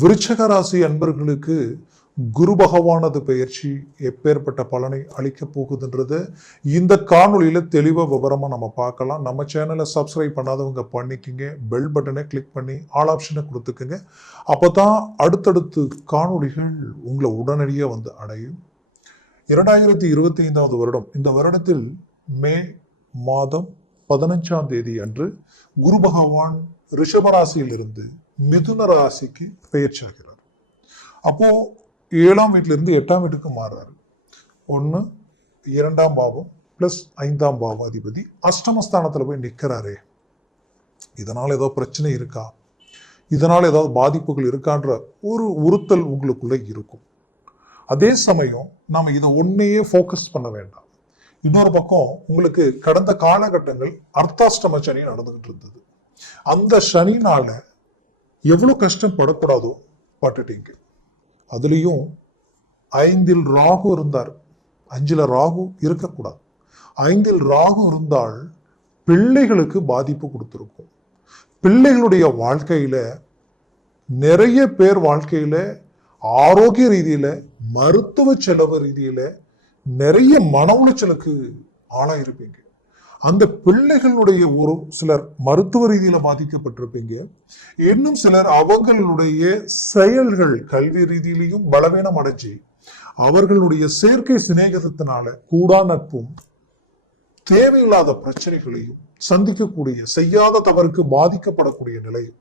விருச்சக ராசி அன்பர்களுக்கு குரு பகவானது பயிற்சி எப்பேற்பட்ட பலனை அளிக்க போகுதுன்றது இந்த காணொலியில் தெளிவாக விவரமாக நம்ம பார்க்கலாம். நம்ம சேனலை சப்ஸ்கிரைப் பண்ணாதவங்க பண்ணிக்கிங்க. பெல் பட்டனை கிளிக் பண்ணி ஆல் ஆப்ஷனை கொடுத்துக்குங்க. அப்பதான் அடுத்தடுத்து காணொலிகள் உங்களை உடனடியாக வந்து அடையும். இரண்டாயிரத்தி இருபத்தி ஐந்தாவது வருடம். இந்த வருடத்தில் மே மாதம் பதினஞ்சாம் தேதி அன்று குரு பகவான் ரிஷபராசியிலிருந்து மிதுன ராசிக்கு பெயர்ச்சாகிறார் அப்போ ஏழாம் வீட்டிலிருந்து எட்டாம் வீட்டுக்கு மாறுறாரு. ஒன்று இரண்டாம் பாவம் பிளஸ் ஐந்தாம் பாவம் அதிபதி அஷ்டமஸ்தானத்தில் போய் நிற்கிறாரே இதனால் ஏதோ பிரச்சனை இருக்கா? இதனால் ஏதாவது பாதிப்புகள் இருக்கான்ற ஒரு உறுத்தல் உங்களுக்குள்ளே இருக்கும். அதே சமயம் நாம் இதை ஒன்றையே ஃபோக்கஸ் பண்ண வேண்டாம். இன்னொரு பக்கம் உங்களுக்கு கடந்த காலகட்டங்கள் அர்த்தாஷ்டம சனி நடந்துகிட்டு இருந்தது. அந்த சனினால எவ்வளோ கஷ்டம் படக்கூடாதோ பட்டுட்டீங்க. அதுலேயும் ஐந்தில் ராகு இருந்தார். அஞ்சில் ராகு இருக்கக்கூடாது. ஐந்தில் ராகு இருந்தால் பிள்ளைகளுக்கு பாதிப்பு கொடுத்துருக்கும். பிள்ளைகளுடைய வாழ்க்கையில் நிறைய பேர் வாழ்க்கையில் ஆரோக்கிய ரீதியில் மருத்துவ செலவு ரீதியில் நிறைய மன உளைச்சலுக்கு ஆளாயிருப்பீங்க. அந்த பிள்ளைகளுடைய ஒரு சிலர் மருத்துவ ரீதியில பாதிக்கப்பட்டிருப்பீங்க. இன்னும் சிலர் அவங்களுடைய செயல்கள் கல்வி ரீதியிலையும் பலவீனம் அடைஞ்சு அவர்களுடைய செயற்கை சிநேகத்தினால கூடா நட்பும் தேவையில்லாத பிரச்சனைகளையும் சந்திக்கக்கூடிய செய்யாத தவறுக்கு பாதிக்கப்படக்கூடிய நிலையும்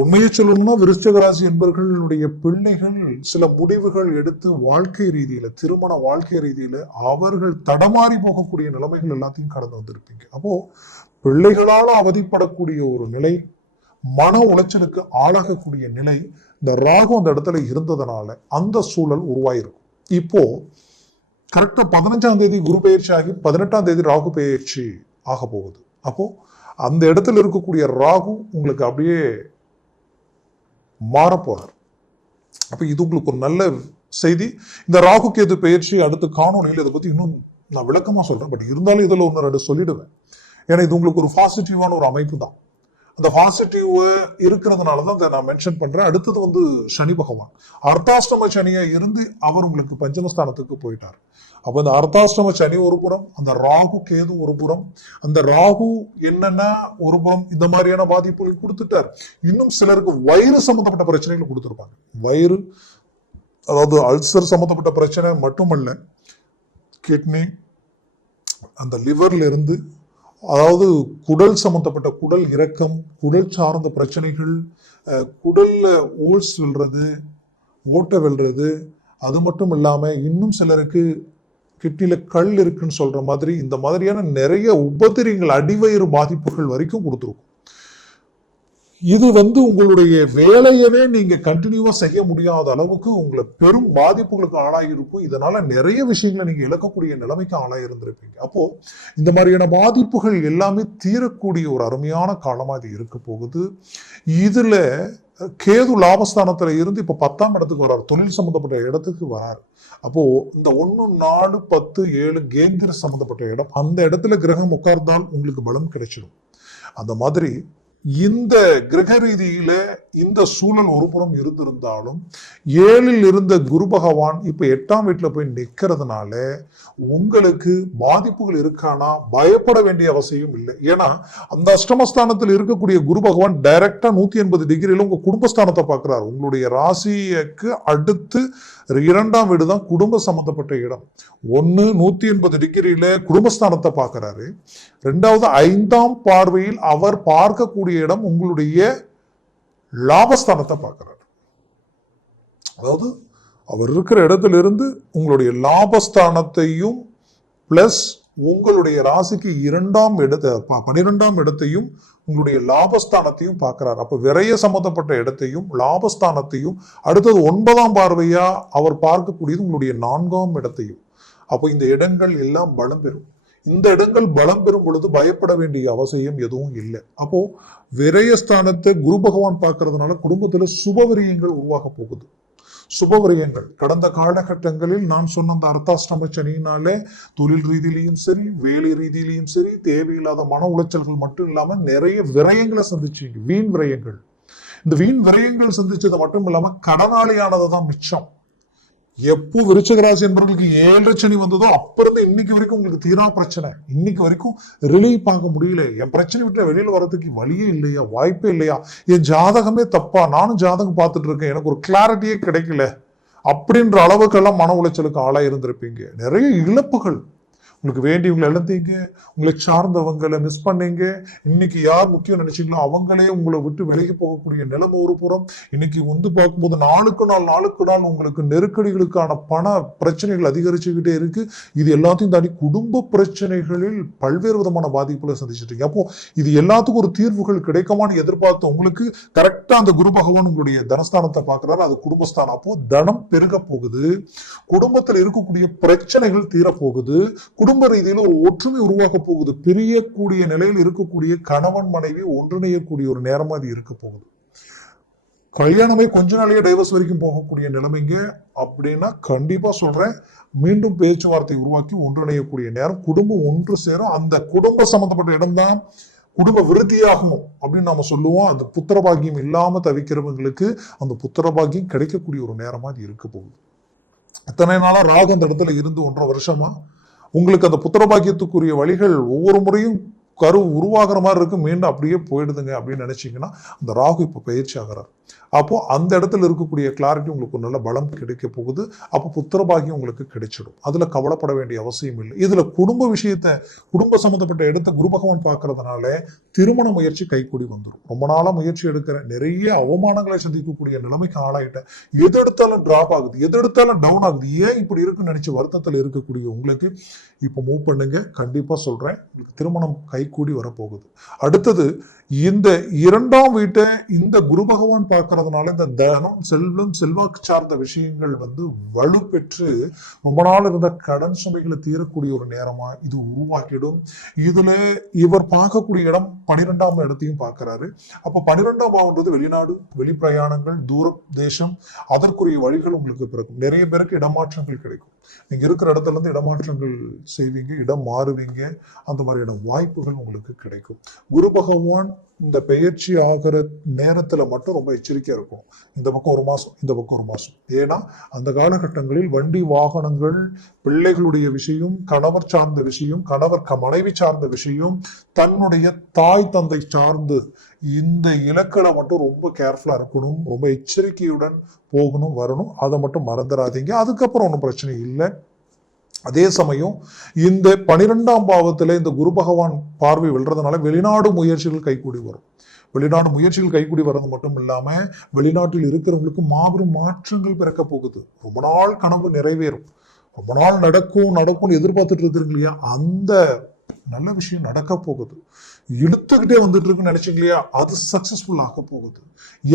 உண்மையை சொல்லணும்னா விருச்சக ராசி என்பவர்களுடைய பிள்ளைகள் சில முடிவுகள் எடுத்து வாழ்க்கை ரீதியில திருமண வாழ்க்கை ரீதியில அவர்கள் தடமாறி போகக்கூடிய நிலைமைகள் எல்லாத்தையும் கடந்து வந்திருப்பீங்க. அப்போ பிள்ளைகளால் அவதிப்படக்கூடிய ஒரு நிலை மன உளைச்சலுக்கு ஆளாகக்கூடிய நிலை இந்த ராகம் அந்த இடத்துல இருந்ததுனால அந்த சூழல் உருவாயிருக்கும். இப்போ கரெக்டா பதினஞ்சாம் தேதி குரு பயிற்சி ஆகி பதினெட்டாம் தேதி ராகு பயிற்சி ஆக போகுது. அப்போ அந்த இடத்துல இருக்கக்கூடிய ராகு உங்களுக்கு அப்படியே மாறப்போறார். அப்போ இது உங்களுக்கு ஒரு நல்ல செய்தி. இந்த ராகு கேது பயிற்சி அடுத்து காணொலியில் இதை பற்றி இன்னும் நான் விளக்கமாக சொல்கிறேன் பட் இருந்தாலும் இதில் ஒன்று ரெண்டு சொல்லிடுவேன். ஏன்னா இது உங்களுக்கு ஒரு பாசிட்டிவான ஒரு அமைப்பு தான். அந்த பாசிட்டிவ் இருக்கிறதுனால தான் இதை நான் மென்ஷன் பண்றேன். அடுத்தது வந்து சனி பகவான். அர்த்தாஷ்டம சனியா இருந்து அவர் உங்களுக்கு பஞ்சமஸ்தானத்துக்கு போயிட்டார். அப்போ அந்த அர்த்தாஷ்டம சனி ஒரு புறம் அந்த ராகு கேது ஒரு புறம் அந்த ராகு என்னன்னா ஒரு புறம் இந்த மாதிரியான பாதிப்புகள் கொடுத்துட்டார். இன்னும் சிலருக்கு வயிறு சம்பந்தப்பட்ட பிரச்சனைகள் கொடுத்துருப்பாங்க. வயிறு அதாவது அல்சர் சம்பந்தப்பட்ட பிரச்சனை மட்டுமல்ல கிட்னி அந்த லிவர்ல இருந்து அதாவது குடல் சம்மந்தப்பட்ட குடல் இறக்கம் குடல் சார்ந்த பிரச்சனைகள் குடலில் ஓல்ஸ் வெல்றது ஓட்டை வெல்றது அது மட்டும் இல்லாமல் இன்னும் சிலருக்கு கிட்னில கல் இருக்குன்னு சொல்கிற மாதிரி இந்த மாதிரியான நிறைய உபதிரியங்கள் அடிவயிறு பாதிப்புகள் வரைக்கும் கொடுத்துருக்கும். இது வந்து உங்களுடைய வேலையவே நீங்க கண்டினியூவா செய்ய முடியாத அளவுக்கு உங்களை பெரும் பாதிப்புகளுக்கு ஆளாகிருக்கும் இதனால நிறைய விஷயங்களை நீங்க இழக்கக்கூடிய நிலைமைக்கு ஆளாயிருந்திருப்பீங்க அப்போ இந்த மாதிரியான பாதிப்புகள் எல்லாமே தீரக்கூடிய ஒரு அருமையான காலமா இது இருக்க போகுது. இதுல கேது லாபஸ்தானத்துல இருந்து இப்ப பத்தாம் இடத்துக்கு வரார் தொழில் சம்பந்தப்பட்ட இடத்துக்கு வரார் அப்போ இந்த ஒன்று நாலு பத்து ஏழு கேந்திர சம்பந்தப்பட்ட இடம் அந்த இடத்துல கிரகம் உட்கார்ந்தால் உங்களுக்கு பலம் கிடைச்சிடும். அந்த மாதிரி இந்த கிரக ரீதியில இந்த சூழல் ஒருபுறம் இருந்திருந்தாலும் ஏழில் இருந்த குரு பகவான் இப்ப எட்டாம் வீட்டுல போய் நிக்கிறதுனால உங்களுக்கு பாதிப்புகள் இருக்கானா? பயப்பட வேண்டிய அவசியம் இல்லை. ஏன்னா அந்த அஷ்டமஸ்தானத்தில் இருக்கக்கூடிய குரு பகவான் டைரக்டா நூத்தி எண்பது டிகிரியில உங்க குடும்பஸ்தானத்தை பார்க்கிறார். உங்களுடைய ராசிக்கு அடுத்து இரண்டாம் வீடு தான் குடும்ப சம்பந்தப்பட்ட இடம். ஒன்னு நூத்தி எண்பது டிகிரியில குடும்பஸ்தானத்தை பார்க்கிறாரு. ரெண்டாவது ஐந்தாம் பார்வையில் அவர் பார்க்கக்கூடிய இடம் உங்களுடைய லாபஸ்தானத்தை பார்க்கிறார். அதாவது அவர் இருக்கிற இடத்துல இருந்து உங்களுடைய லாபஸ்தானத்தையும் ப்ளஸ் உங்களுடைய ராசிக்கு இரண்டாம் இடத்தை பன்னிரெண்டாம் இடத்தையும் உங்களுடைய லாபஸ்தானத்தையும் பார்க்கிறார். அப்போ விரைய சம்பந்தப்பட்ட இடத்தையும் லாபஸ்தானத்தையும் அடுத்தது ஒன்பதாம் பார்வையா அவர் பார்க்கக்கூடியது உங்களுடைய நான்காம் இடத்தையும். அப்போ இந்த இடங்கள் எல்லாம் பலம் பெறும். இந்த இடங்கள் பலம் பெறும் பொழுது பயப்பட வேண்டிய அவசியம் எதுவும் இல்லை. அப்போ விரயஸ்தானத்தை குரு பகவான் பார்க்கறதுனால குடும்பத்துல சுபவிரியங்கள் உருவாக போகுது. சுபவிரயங்கள். கடந்த காலகட்டங்களில் நான் சொன்ன அந்த அர்த்தாஷ்டம சனியினாலே தொழில் ரீதியிலையும் சரி வேலை ரீதியிலையும் சரி தேவையில்லாத மன உளைச்சல்கள் மட்டும் இல்லாம நிறைய விரயங்களை சந்திச்சீங்க. வீண் விரயங்கள். இந்த வீண் விரயங்கள் சந்திச்சது மட்டும் இல்லாம கடனாளியானது தான் மிச்சம். எப்போ விருச்சக ராசி என்பவர்களுக்கு ஏழரை சனி வந்ததோ அப்ப இருந்து இன்னைக்கு வரைக்கும் உங்களுக்கு தீரா பிரச்சனை. இன்னைக்கு வரைக்கும் ரிலீவ் பார்க்க முடியல. என் பிரச்சனை விட்டு வெளியில வர்றதுக்கு வழியே இல்லையா? வாய்ப்பே இல்லையா? என் ஜாதகமே தப்பா? நானும் ஜாதகம் பார்த்துட்டு இருக்கேன். எனக்கு ஒரு கிளாரிட்டியே கிடைக்கல. அப்படின்ற அளவுக்கெல்லாம் மன உளைச்சலுக்கு ஆளாக இருந்திருப்பீங்க நிறைய இழப்புகள். உங்களுக்கு வேண்டியவங்களை இழந்தீங்க உங்களை சார்ந்தவங்களை மிஸ் பண்ணீங்க இன்னைக்கு யார் முக்கியம் நினைச்சீங்களோ அவங்களே உங்களை விட்டு விலகி போகக்கூடிய நிலைமை ஒரு புறம். இன்னைக்கு வந்து பார்க்கும்போது நாளுக்கு நாள் நாளுக்கு நாள் உங்களுக்கு நெருக்கடிகளுக்கான பண பிரச்சனைகள் அதிகரிச்சுக்கிட்டே இருக்கு. இது எல்லாத்தையும் தாண்டி குடும்ப பிரச்சனைகளில் பல்வேறு விதமான பாதிப்புகளை சந்திச்சிருக்கீங்க அப்போ இது எல்லாத்துக்கும் ஒரு தீர்வுகள் கிடைக்குமான்னு எதிர்பார்த்த உங்களுக்கு கரெக்டா அந்த குரு பகவான் உங்களுடைய தனஸ்தானத்தை பார்க்கறாரு. அது குடும்பஸ்தானம். அப்போ தனம் பெருக போகுது. குடும்பத்தில் இருக்கக்கூடிய பிரச்சனைகள் தீரப்போகுது குடும்ப ரீதியில ஒரு ஒற்றுமை உருவாக போகுது. பிரியக்கூடிய நிலையில் இருக்கக்கூடிய கணவன் மனைவி ஒன்றிணையக்கூடிய ஒரு நேரமா அது இருக்க போகுது. கல்யாணமே கொஞ்ச நாளையே டைவர்ஸ் வரைக்கும் போகக்கூடிய நிலைமைங்க. அப்படின்னா கண்டிப்பா சொல்றேன் மீண்டும் பேச்சுவார்த்தை உருவாக்கி ஒன்றிணையக்கூடிய நேரம் குடும்பம் ஒன்று சேரும். அந்த குடும்ப சம்பந்தப்பட்ட இடம்தான் குடும்ப விருத்தியாகணும் அப்படின்னு நாம சொல்லுவோம். அந்த புத்திர பாக்கியம் இல்லாம தவிக்கிறவங்களுக்கு அந்த புத்திர பாக்கியம் கிடைக்கக்கூடிய ஒரு நேரமா அது இருக்க போகுது. எத்தனை நாளா ராகு அந்த இடத்துல இருந்து ஒன்றரை வருஷமா உங்களுக்கு அந்த புத்திரபாக்கியத்துக்குரிய வழிகள் ஒவ்வொரு முறையும் கரு உருவாகிற மாதிரி இருக்கு. மீண்டும் அப்படியே போயிடுதுங்க அப்படின்னு நினச்சிங்கன்னா அந்த ராகு இப்போ பயிற்சி ஆகிறார். அப்போது அந்த இடத்துல இருக்கக்கூடிய கிளாரிட்டி உங்களுக்கு நல்ல பலம் கிடைக்க போகுது. அப்போ புத்திரபாகியம் உங்களுக்கு கிடைச்சிடும். அதில் கவலைப்பட வேண்டிய அவசியம் இல்லை. இதில் குடும்ப விஷயத்தை குடும்ப சம்மந்தப்பட்ட இடத்த குரு பகவான் பார்க்கறதுனால திருமண முயற்சி கைக்கூடி வந்துடும் ரொம்ப நாளாக முயற்சி எடுக்கிற நிறைய அவமானங்களை சந்திக்கக்கூடிய நிலைமைக்கு ஆளாயிட்டேன். எது எடுத்தாலும் ட்ராப் ஆகுது. எது எடுத்தாலும் டவுன் ஆகுது. ஏன் இப்படி இருக்குன்னு நினச்சி வருத்தத்தில் இருக்கக்கூடிய உங்களுக்கு இப்போ மூவ் பண்ணுங்க. கண்டிப்பாக சொல்கிறேன் உங்களுக்கு திருமணம் கைக்கூடி வரப்போகுது. அடுத்தது இந்த இரண்டாம் வீட்டை இந்த குரு பகவான் பார்க்கறதுனால இந்த தனம் செல்வம் செல்வாக்கு சார்ந்த விஷயங்கள் வந்து வலுப்பெற்று ரொம்ப நாள் இருந்த கடன் சுமைகளை தீரக்கூடிய ஒரு நேரமா இது உருவாக்கிடும். இதுல இவர் பார்க்கக்கூடிய இடம் பனிரெண்டாம் இடத்தையும் பார்க்கறாரு. அப்ப பனிரெண்டாம் பாவன்றது வெளிநாடு வெளிப்பிரயாணங்கள் தூர தேசம் அதற்குரிய வழிகள் உங்களுக்கு பிறக்கும். நிறைய பேருக்கு இடமாற்றங்கள் கிடைக்கும். நீங்க இருக்கிற இடத்துல இருந்து இடமாற்றங்கள் செய்வீங்க இடம் மாறுவீங்க. அந்த மாதிரியான வாய்ப்புகள் உங்களுக்கு கிடைக்கும். குரு பகவான் இந்த பெயர்ச்சி ஆகிற நேரத்தில் மட்டும் ரொம்ப எச்சரிக்கையாக இருக்கும். இந்த பக்கம் ஒரு மாதம் இந்த பக்கம் ஒரு மாதம் ஏன்னா அந்த காலகட்டங்களில் வண்டி வாகனங்கள் பிள்ளைகளுடைய விஷயம் கணவர் சார்ந்த விஷயம் கணவர் க- மனைவி சார்ந்த விஷயம் தன்னுடைய தாய் தந்தை சார்ந்து இந்த இலக்களை மட்டும் ரொம்ப கேர்ஃபுல்லாக இருக்கணும். ரொம்ப எச்சரிக்கையுடன் போகணும் வரணும். அதை மட்டும் மறந்துடாதீங்க. அதுக்கப்புறம் ஒன்றும் பிரச்சனை இல்லை. அதே சமயம் இந்த பனிரெண்டாம் பாவத்தில் இந்த குரு பகவான் பார்வை விழுறதுனால வெளிநாடு முயற்சிகள் கைகூடி வரும். வெளிநாடு முயற்சிகள் கைகூடி வர்றது மட்டும் இல்லாமல் வெளிநாட்டில் இருக்கிறவங்களுக்கு மாபெரும் மாற்றங்கள் பிறக்க போகுது. ரொம்ப நாள் கனவு நிறைவேறும். ரொம்ப நாள் நடக்கும் நடக்கும்னு எதிர்பார்த்துட்டு இருக்கிறீங்க இல்லையா? அந்த நல்ல விஷயம் நடக்க போகுது. இழுத்துக்கிட்டே வந்துட்டு இருக்குன்னு நினைச்சீங்க இல்லையா? அது சக்சஸ்ஃபுல் ஆக போகுது.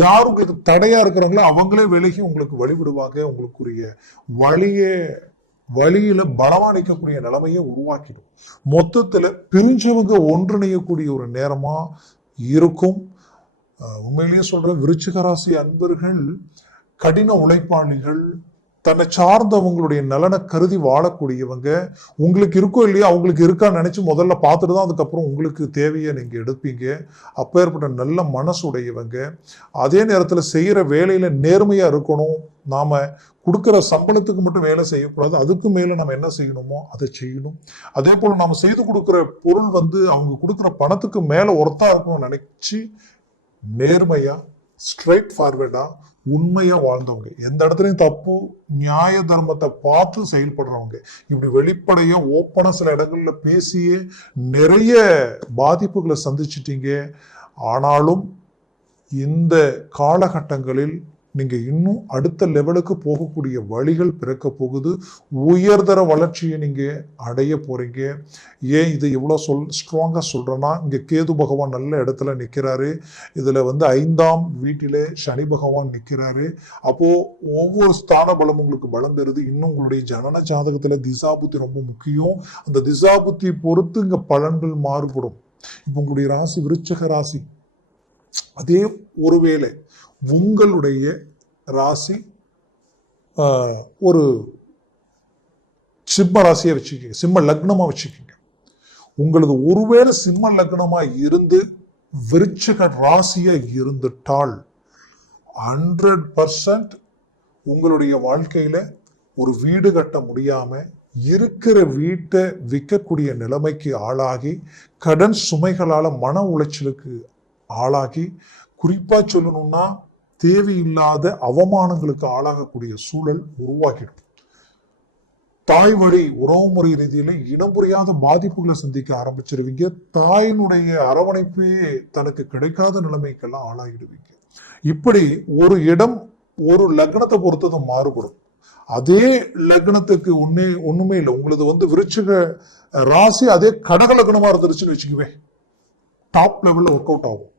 யார் உங்களுக்கு தடையா இருக்கிறாங்களோ அவங்களே விலகி உங்களுக்கு வழிவிடுவாங்க. உங்களுக்குரிய வழியே வழியில பலவானிக்கக்கூடிய நிலைமையை உருவாக்கிடும். மொத்தத்துல பிரிஞ்சவங்க ஒன்றிணையக்கூடிய ஒரு நேரமா இருக்கும். உண்மையிலேயே சொல்ற விருச்சிகராசி அன்பர்கள் கடின உழைப்பாளிகள் தன்னை சார்ந்தவங்களுடைய நலனை கருதி வாழக்கூடியவங்க உங்களுக்கு இருக்கோ இல்லையோ அவங்களுக்கு இருக்கான்னு நினச்சி முதல்ல பார்த்துட்டு தான் அதுக்கப்புறம் உங்களுக்கு தேவையை நீங்கள் எடுப்பீங்க. அப்பேற்பட்ட நல்ல மனசுடையவங்க. அதே நேரத்தில் செய்கிற வேலையில் நேர்மையாக இருக்கணும். நாம் கொடுக்குற சம்பளத்துக்கு மட்டும் வேலை செய்யக்கூடாது. அதுக்கு மேலே நம்ம என்ன செய்யணுமோ அதை செய்யணும். அதே போல் நாம் செய்து கொடுக்குற பொருள் வந்து அவங்க கொடுக்குற பணத்துக்கு மேலே ஒர்த்தாக இருக்கணும்னு நினச்சி நேர்மையாக ஸ்ட்ரைட் ஃபார்வேர்டாக உண்மையா வாழ்ந்தவங்க. எந்த இடத்துலயும் தப்பு நியாய தர்மத்தை பார்த்து செயல்படுறவங்க. இப்படி வெளிப்படையா ஓப்பனா சில இடங்கள்ல பேசியே நிறைய பாதிப்புகளை சந்திச்சிட்டீங்க. ஆனாலும் இந்த காலகட்டங்களில் நீங்கள் இன்னும் அடுத்த லெவலுக்கு போகக்கூடிய வழிகள் பிறக்க போகுது. உயர்தர வளர்ச்சியை நீங்கள் அடைய போகிறீங்க ஏன் இது எவ்வளோ சொல் ஸ்ட்ராங்காக சொல்கிறேன்னா இங்கே கேது பகவான் நல்ல இடத்துல நிற்கிறாரு இதில் வந்து ஐந்தாம் வீட்டிலே சனி பகவான் நிற்கிறாரு அப்போது ஒவ்வொரு ஸ்தான பலம் உங்களுக்கு பலம் பெறுது. இன்னும் உங்களுடைய ஜனன ஜாதகத்தில் திசாபுத்தி ரொம்ப முக்கியம். அந்த திசாபுத்தி பொறுத்து இங்கே பலன்கள் மாறுபடும். இப்போ உங்களுடைய ராசி விருச்சக ராசி. அதே ஒருவேளை உங்களுடைய ராசி ஒரு சிம்ம ராசியை வச்சுக்கோங்க சிம்ம லக்னமாக வச்சுக்கோங்க. உங்களது ஒருவேளை சிம்ம லக்னமாக இருந்து விருச்சக ராசியாக இருந்துட்டால் ஹண்ட்ரட் பர்சன்ட் உங்களுடைய வாழ்க்கையில் ஒரு வீடு கட்ட முடியாமல் இருக்கிற வீட்டை விற்கக்கூடிய நிலைமைக்கு ஆளாகி கடன் சுமைகளால் மன உளைச்சலுக்கு ஆளாகி குறிப்பாக சொல்லணும்னா தேவையில்லாத அவமானங்களுக்கு ஆளாகக்கூடிய சூழல் உருவாக்கிடும் தாய் வழி உறவுமுறை ரீதியில இனம் புரியாத பாதிப்புகளை சந்திக்க ஆரம்பிச்சிருவீங்க. தாயினுடைய அரவணைப்பே தனக்கு கிடைக்காத நிலைமைக்கெல்லாம் ஆளாகிடுவீங்க. இப்படி ஒரு இடம் ஒரு லக்னத்தை பொறுத்தது மாறுபடும். அதே லக்னத்துக்கு ஒன்னே ஒண்ணுமே இல்லை. உங்களது வந்து விருச்சிக ராசி அதே கடக லக்னமா இருந்துருச்சுன்னு வச்சுக்குவே டாப் லெவல்ல ஒர்க் அவுட் ஆகும்.